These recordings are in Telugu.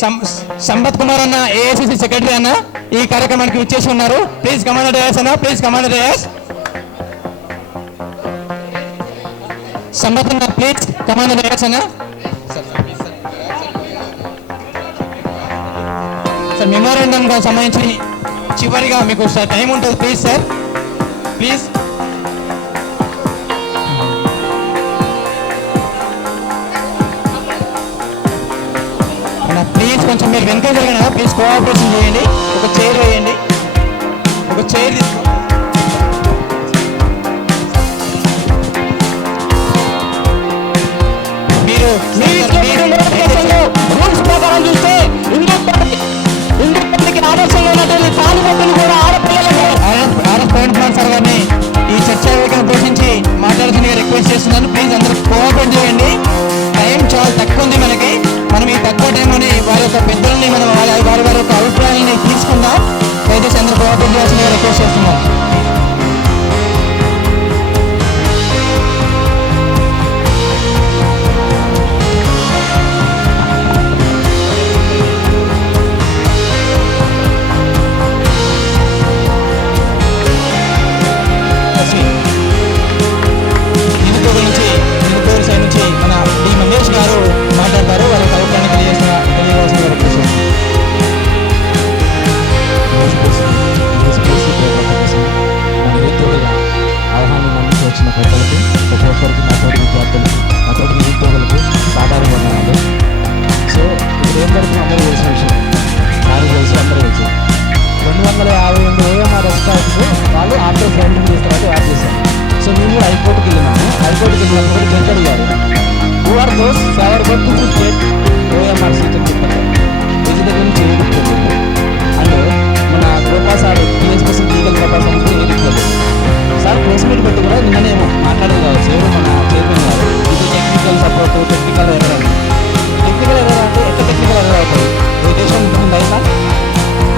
సంపత్ కుమార్ అన్న ఏఐసిసి సెక్రటరీ అన్న ఈ కార్యక్రమానికి విచ్చేసి ఉన్నారు. ప్లీజ్ కమాండర్ డయాస్ అన్న, ప్లీజ్ కమాండర్ డయాస్. సంపత్ అన్న ప్లీజ్ కమాండర్ డయాస్ అన్న. సార్ మెమోరాండం సంబంధించి చివరిగా మీకు టైం ఉంటుంది. Please sir, please. ప్లీజ్ కొంచెం మీరు వెనక జరగనా, ప్లీజ్ కోఆపరేషన్ చేయండి. ఒక చైర్ వేయండి, ఒక చైర్ తీసుకో. మీరు రూల్స్ ప్రకారం చూస్తే హిందూ ఆదర్శంగా ఉన్నటువంటి తాలిబొట్టులు కూడా ఆర్ఎస్ పాయింట్ కుమార్ సార్ గారిని ఈ చర్చా వేదికను పోషించి మాట్లాడుతుందిగా రిక్వెస్ట్ చేస్తున్నాను. ప్లీజ్ అందరూ కోఆపరేట్ చేయండి. టైం చాలా తక్కువ ఉంది మనకి. మనం ఈ తక్కువ టైం అని వారి యొక్క పెద్దలని మనం వారి యొక్క అభిప్రాయాలని తీసుకుందాం. దయచేసి అందరూ కోఆపరేట్ చేయాల్సిందిగా రిక్వెస్ట్ చేస్తున్నాం.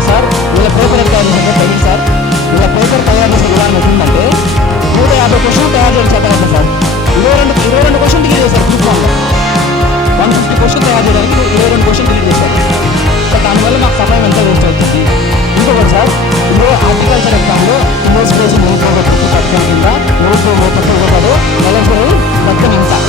సార్ వీళ్ళ పేపర్ ఎక్కడ సార్